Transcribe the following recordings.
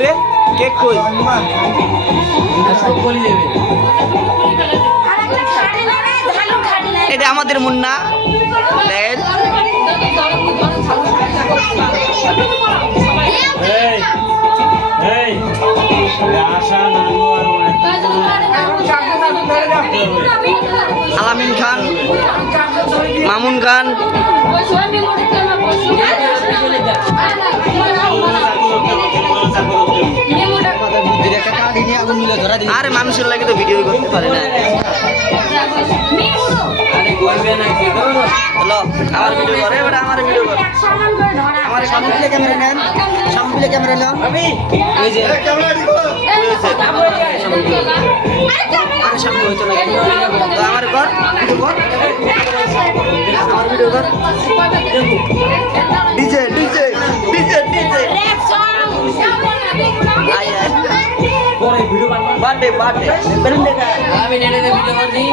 রে কেক কই এটা আমাদের মুন্না দেখেন আলামিন খান মামুন খান আরে মানুষের লাগে তো ভিডিও করতে পারে না হ্যালো আমার ভিডিও করে এবার আমার ভিডিও করে আমার সামনে ক্যামেরা নেন সামনে ক্যামেরা নেন আমি এই যে আরে সামনে হইতো না তো আমার কর আমার ভিডিও কর ডিজে ডিজে ডিজে ডিজে আই আই পরে ভিডিও বার্থডে বার্থডে বেরুন দেখা আমি নেটে ভিডিও কর দি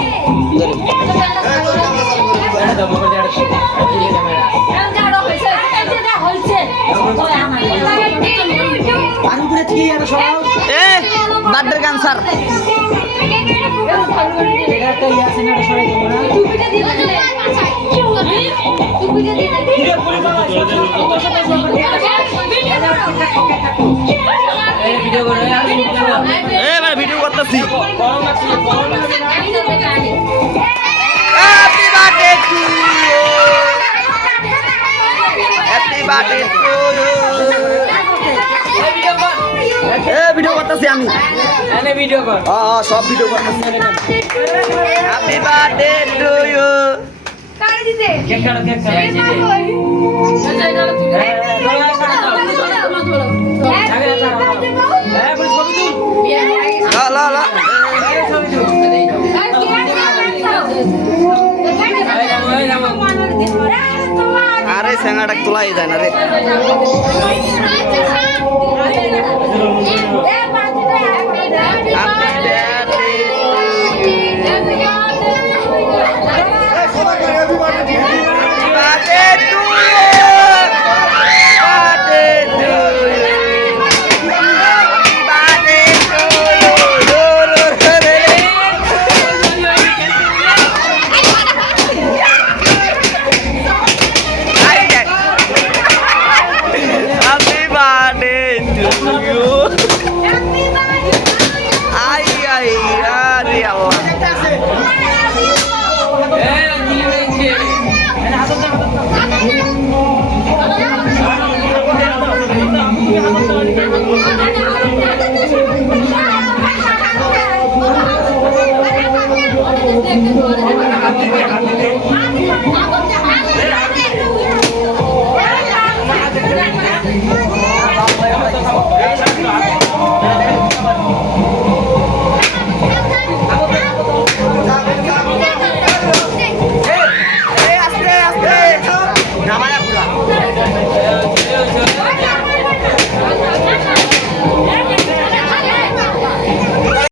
বার্থডে গান স্যার ভিডিও করতেছি happy birthday to you happy birthday to you video করতেছি আমি ভিডিও কর সব ভিডিও করতেছি হ্যাপি বার্থডে টু ইউ কারে দিতে কেক কাটো কেক আরে সেঙ্গাটা তোলাই যায় না রে Thank you.